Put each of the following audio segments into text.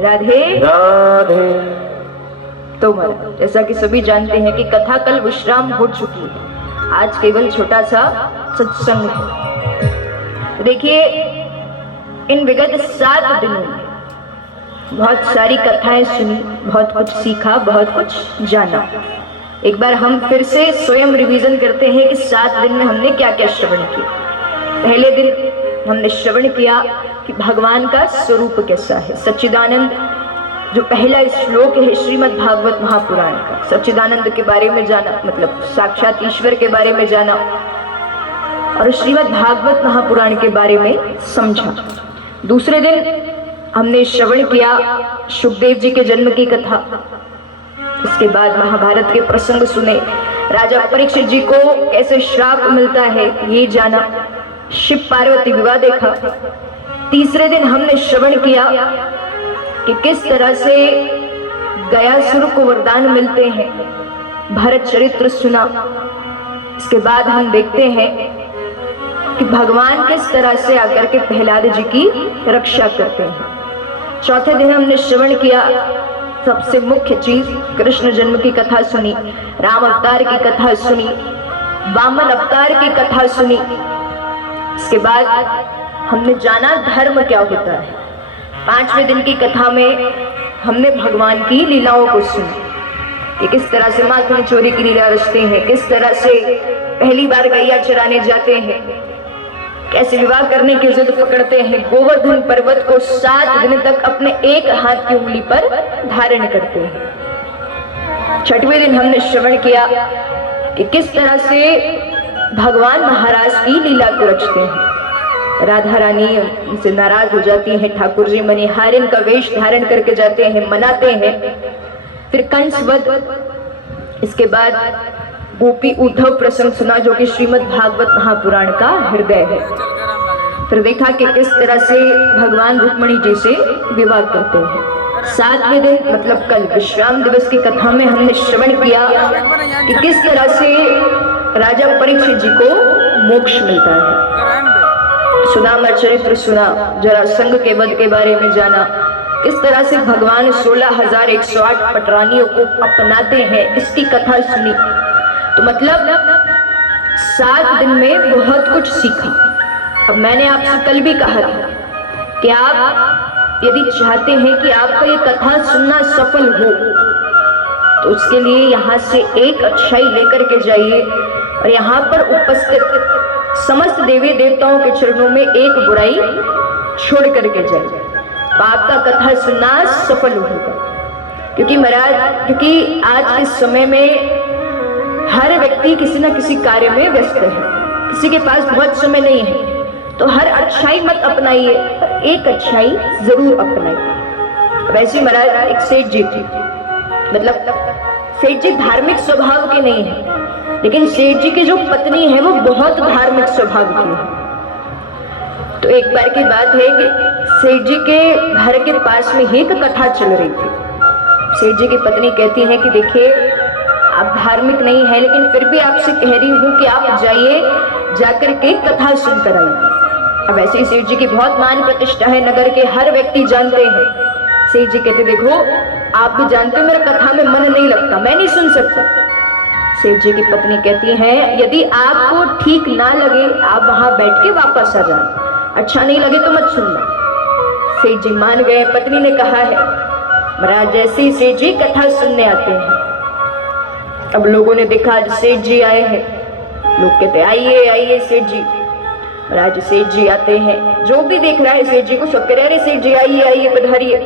राधे राधे। तो जैसा कि सभी जानते हैं कि कथा कल विश्राम हो चुकी है, आज केवल छोटा सा सत्संग है। देखिए, इन विगत 7 दिनों में बहुत सारी कथाएं सुनी, बहुत कुछ सीखा, बहुत कुछ जाना। एक बार हम फिर से स्वयं रिवीजन करते हैं कि 7 दिन में हमने क्या क्या श्रवण किया। पहले दिन हमने श्रवण किया कि भगवान का स्वरूप कैसा है। सच्चिदानंद जो पहला श्लोक है श्रीमद् भागवत महापुराण का, सच्चिदानंद के बारे में जाना, मतलब साक्षात ईश्वर के बारे में जाना और श्रीमद् भागवत महापुराण के बारे में समझा। दूसरे दिन हमने श्रवण किया शुकदेव जी के जन्म की कथा। इसके बाद महाभारत के प्रसंग सुने, राजा परीक्षित जी को कैसे श्राप मिलता है ये जाना, शिव पार्वती विवाह देखा। तीसरे दिन हमने श्रवण किया कि किस तरह से गयासुर को वरदान मिलते हैं, भरत चरित्र सुना। इसके बाद हम देखते हैं कि भगवान किस तरह से आकर के प्रहलाद जी की रक्षा करते हैं। चौथे दिन हमने श्रवण किया, सबसे मुख्य चीज कृष्ण जन्म की कथा सुनी, राम अवतार की कथा सुनी, वामन अवतार की कथा सुनी। इसके बाद हमने जाना धर्म क्या होता है। 5वें दिन की कथा में हमने भगवान की लीलाओं को सुना कि किस तरह से माखन चोरी की लीला रचते हैं, किस तरह से पहली बार गैया चराने जाते हैं, कैसे विवाह करने की जिद पकड़ते हैं, गोवर्धन पर्वत को 7 दिन तक अपने एक हाथ की उंगली पर धारण करते हैं। 6वें दिन हमने श्रवण किया कि किस तरह से भगवान महाराज की लीला को रचते हैं। राधा रानी से नाराज हो जाती हैं, ठाकुर जी मणिहारिन का वेश धारण करके जाते हैं, मनाते हैं। फिर कंस वध, इसके बाद गोपी उद्धव प्रसंग सुना जो कि श्रीमद् भागवत महापुराण का हृदय है। फिर देखा कि किस तरह से भगवान रुक्मणी जी से विवाह करते हैं। 7वें दिन मतलब कल विश्राम दिवस की कथा में हमने श्रवण किया कि किस तरह से राजा परीक्षित जी को मोक्ष मिलता है। सुदामा चरित्र सुना, जरासंध के वध के बारे में जाना, किस तरह से भगवान 16,108 पटरानियों को अपनाते हैं, इसकी कथा सुनी। तो मतलब 7 दिन में बहुत कुछ सीखा। अब मैंने आपसे कल भी कहा था कि आप यदि चाहते हैं कि आपका ये कथा सुनना सफल हो तो उसके लिए यहाँ से एक अच्छाई लेकर के जाइए और यहाँ पर उपस्थित समस्त देवी देवताओं के चरणों में एक बुराई छोड़ करके जाइए तो आपका कथा सुनना सफल होगा। क्योंकि महाराज, क्योंकि आज के समय में हर व्यक्ति किसी न किसी कार्य में व्यस्त है, किसी के पास बहुत समय नहीं है, तो हर अच्छाई मत अपनाइए, एक अच्छाई जरूर अपनाइए। वैसे महाराज एक सेठ जी थी, मतलब सेठ जी धार्मिक स्वभाव के नहीं है, लेकिन सेठ जी की जो पत्नी है वो बहुत धार्मिक स्वभाव की है। तो एक बार की बात है कि सेठ जी के घर के पास में ही एक कथा चल रही थी। सेठ जी की पत्नी कहती है कि देखिए आप धार्मिक नहीं है, लेकिन फिर भी आपसे कह रही हूँ कि आप जाइए, जाकर के कथा सुनकर आइए। अब ऐसे ही सेठ जी की बहुत मान प्रतिष्ठा है, नगर के हर व्यक्ति जानते हैं। सेठ जी कहते देखो आप भी जानते हो मेरा कथा में मन नहीं लगता, मैं नहीं सुन सकता। सेठ जी की पत्नी कहती है यदि आपको ठीक ना लगे आप वहां बैठ के वापस आ जाओ, अच्छा नहीं लगे तो मत सुनना। सेठ जी मान गए। पत्नी ने कहा है महाराज जैसे ही सेठ जी कथा सुनने आते हैं, अब लोगों ने देखा आज सेठ जी आए हैं, लोग कहते आइए आइए सेठ जी। महाराज सेठ जी आते हैं, जो भी देख रहा है सेठ जी को सब कह रहे अरे सेठ जी आइए आइए पधारिए।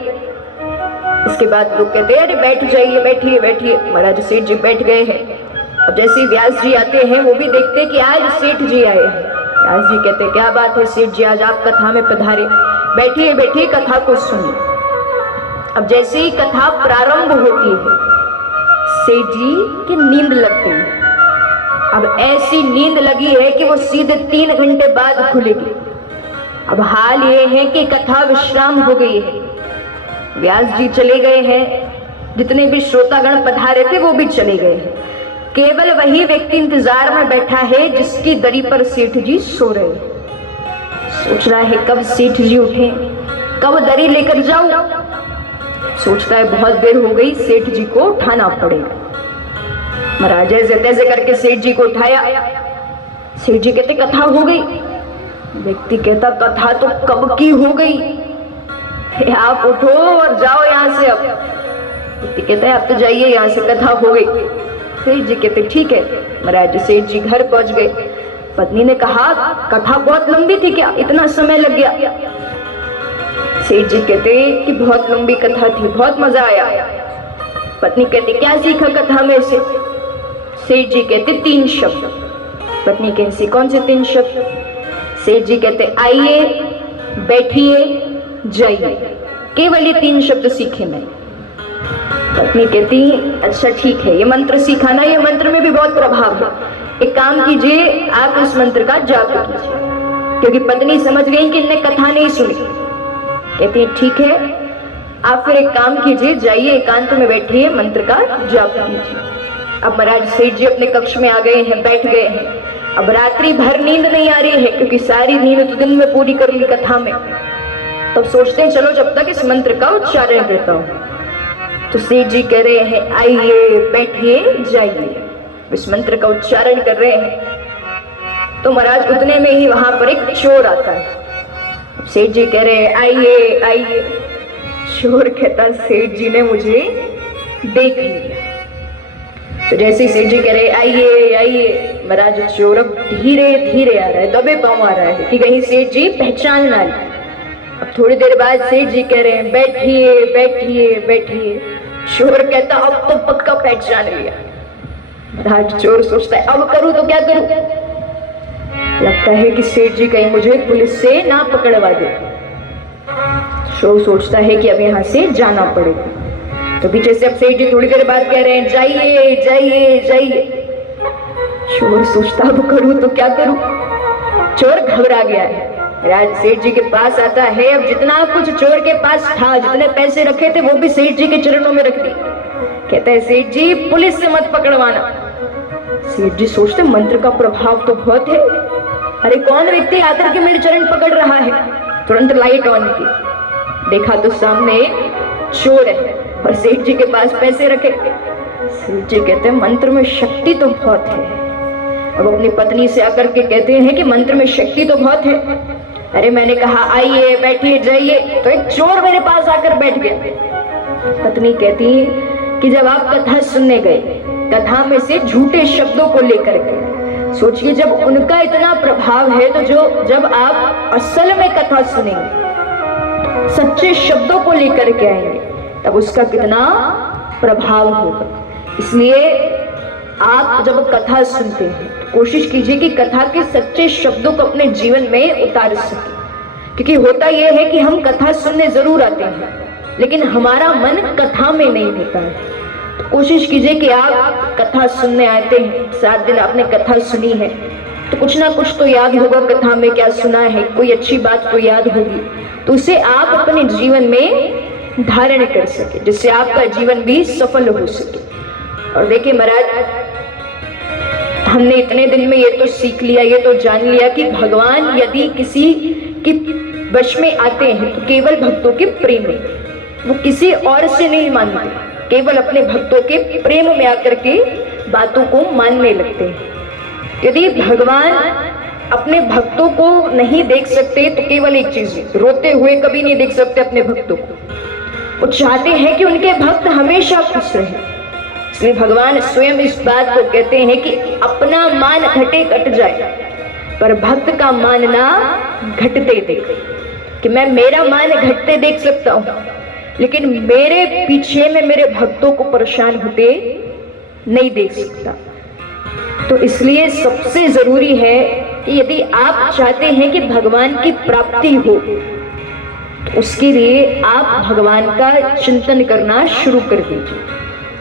इसके बाद लोग कहते हैं अरे बैठ जाइए, बैठिए बैठिए। महाराज सेठ जी बैठ गए हैं। अब जैसे व्यास जी आते हैं वो भी देखते हैं कि आज सेठ जी आए हैं। व्यास जी कहते क्या बात है सेठ जी आज आप कथा में पधारे, बैठिए बैठिए कथा को सुनिए। अब जैसे ही कथा प्रारंभ होती है सेठ जी की नींद लगती है। अब ऐसी नींद लगी है कि वो सीधे 3 घंटे बाद खुलेगी। अब हाल ये है कि कथा विश्राम हो गई है, व्यास जी चले गए हैं, जितने भी श्रोतागण पधारे थे वो भी चले गए हैं, केवल वही व्यक्ति इंतजार में बैठा है जिसकी दरी पर सेठ जी सो रहे हैं। सोच रहा है कब सेठ जी उठे, कब दरी लेकर जाऊं। सोचता है बहुत देर हो गई, सेठ जी को उठाना पड़ेगा। महाराज जैसे तैसे करके सेठ जी को उठाया। सेठ जी कहते कथा हो गई। व्यक्ति कहता कथा तो कब की हो गई, आप उठो और जाओ यहाँ से। अब व्यक्ति कहता है आप तो जाइए यहाँ से, कथा हो गई। सेठ जी कहते ठीक है। महाराज सेठ जी घर पहुंच गए। पत्नी ने कहा कथा बहुत लंबी थी क्या, इतना समय लग गया। सेठ जी कहते कि बहुत लंबी कथा थी, बहुत मजा आया। पत्नी कहती क्या सीखा कथा में से। सेठ जी कहते 3 शब्द। पत्नी कहती कौन से 3 शब्द। सेठ जी कहते आइए बैठिए जाइए, केवल ये 3 शब्द सीखे मैं। पत्नी कहती अच्छा ठीक है, ये मंत्र सीखा ना, ये मंत्र में भी बहुत प्रभाव है, एक काम कीजिए आप इस मंत्र का जाप कीजिए। क्योंकि पत्नी समझ गई कि इनने कथा नहीं सुनी। कहती है ठीक है, आप फिर एक काम कीजिए, जाइए एकांत में बैठिए, मंत्र का जाप कीजिए। अब महाराज सेठ जी अपने कक्ष में आ गए हैं, बैठ गए हैं। अब रात्रि भर नींद नहीं आ रही है, क्योंकि सारी नींद तो दिन में पूरी कर ली कथा में। तब सोचते हैं चलो जब तक इस मंत्र का उच्चारण करता हूँ। तो सेठ जी कह रहे हैं आइए बैठिए जाइए, इस मंत्र का उच्चारण कर रहे हैं। तो महाराज उतने में ही वहां पर एक चोर आता है। सेठ जी कह रहे हैं आइए आइए। चोर कहता सेठ जी ने मुझे देख लिया। तो जैसे सेठ जी कह रहे आइए आइए, महाराज चोर अब धीरे धीरे आ रहा है, दबे पांव आ रहा है कि कहीं सेठ जी पहचान ना ले। अब थोड़ी देर बाद सेठ जी कह रहे हैं बैठिए बैठिए बैठिए। चोर कहता अब तो पक्का पहचान लिया। महाराज चोर सोचता है अब करूं तो क्या करूं। लगता है कि सेठ जी कहीं मुझे पुलिस से ना पकड़वा दे। चोर सोचता है कि अब यहाँ से जाना पड़ेगा। तो पीछे से अब सेठ जी थोड़ी देर बाद कह रहे हैं जाइए जाइए जाइए। चोर सोचता अब करूं तो क्या करूं। चोर घबरा गया है। राज सेठ जी के पास आता है। अब जितना कुछ चोर के पास था, जितने पैसे रखे थे वो भी सेठ जी के चरणों में रख दिए। कहता है सेठ जी पुलिस से मत पकड़वाना। सेठ जी सोचते मंत्र का प्रभाव तो बहुत है, अरे कौन व्यक्ति आकर के मेरे चरण पकड़ रहा है। तुरंत लाइट ऑन की, देखा तो सामने चोर है और सेठ जी के पास पैसे रखे। सेठ जी कहते हैं मंत्र में शक्ति तो बहुत है, अब अपनी पत्नी से आकर के कहते हैं कि मंत्र में शक्ति तो बहुत है। अरे मैंने कहा आइए बैठिए जाइए, तो एक चोर मेरे पास आकर बैठ गया। पत्नी कहती है कि जब आप कथा सुनने गए, कथा में से झूठे शब्दों को लेकर के, सोचिए जब उनका इतना प्रभाव है तो जब आप असल में कथा सुनेंगे, सच्चे शब्दों को लेकर के आएंगे, तब उसका कितना प्रभाव होगा। इसलिए आप जब कथा सुनते हैं तो कोशिश कीजिए कि कथा के सच्चे शब्दों को अपने जीवन में उतार सके, क्योंकि होता यह है कि हम कथा सुनने जरूर आते हैं लेकिन हमारा मन कथा में नहीं होता है। तो कोशिश कीजिए कि आप कथा सुनने आते हैं, 7 दिन आपने कथा सुनी है तो कुछ ना कुछ तो याद होगा कथा में क्या सुना है, कोई अच्छी बात तो याद होगी, तो उसे आप अपने जीवन में धारण कर सके, जिससे आपका जीवन भी सफल हो सके। और देखिए महाराज, हमने इतने दिन में ये तो सीख लिया, ये तो जान लिया कि भगवान यदि किसी की वश में आते हैं तो केवल भक्तों के प्रेम में, वो किसी और से नहीं मानते, केवल अपने भक्तों के प्रेम में आकर के बातों को मानने लगते हैं। यदि भगवान अपने भक्तों को नहीं देख सकते तो केवल एक चीज है, रोते हुए कभी नहीं देख सकते अपने भक्तों को। वो चाहते हैं कि उनके भक्त हमेशा खुश रहें, इसलिए भगवान स्वयं इस बात को कहते हैं कि अपना मान घटे घट जाए पर भक्त का मान ना घटते देख, कि मैं मेरा मान घटते देख सकता हूं लेकिन मेरे पीछे में मेरे भक्तों को परेशान होते नहीं देख सकता। तो इसलिए सबसे जरूरी है कि यदि आप चाहते हैं कि भगवान की प्राप्ति हो तो उसके लिए आप भगवान का चिंतन करना शुरू कर दीजिए।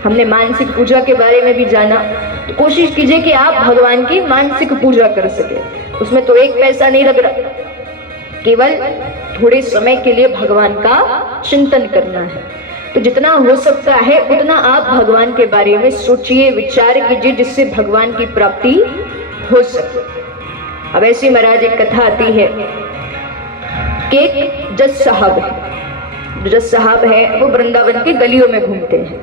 हमने मानसिक पूजा के बारे में भी जाना, तो कोशिश कीजिए कि आप भगवान की मानसिक पूजा कर सके। उसमें तो 1 पैसा नहीं लग रहा, केवल थोड़े समय के लिए भगवान का चिंतन करना है। तो जितना हो सकता है उतना आप भगवान के बारे में सोचिए, विचार कीजिए, जिससे भगवान की प्राप्ति हो सके। अब ऐसे महाराज एक कथा आती है कि एक जज साहब है, वो वृंदावन की गलियों में घूमते हैं।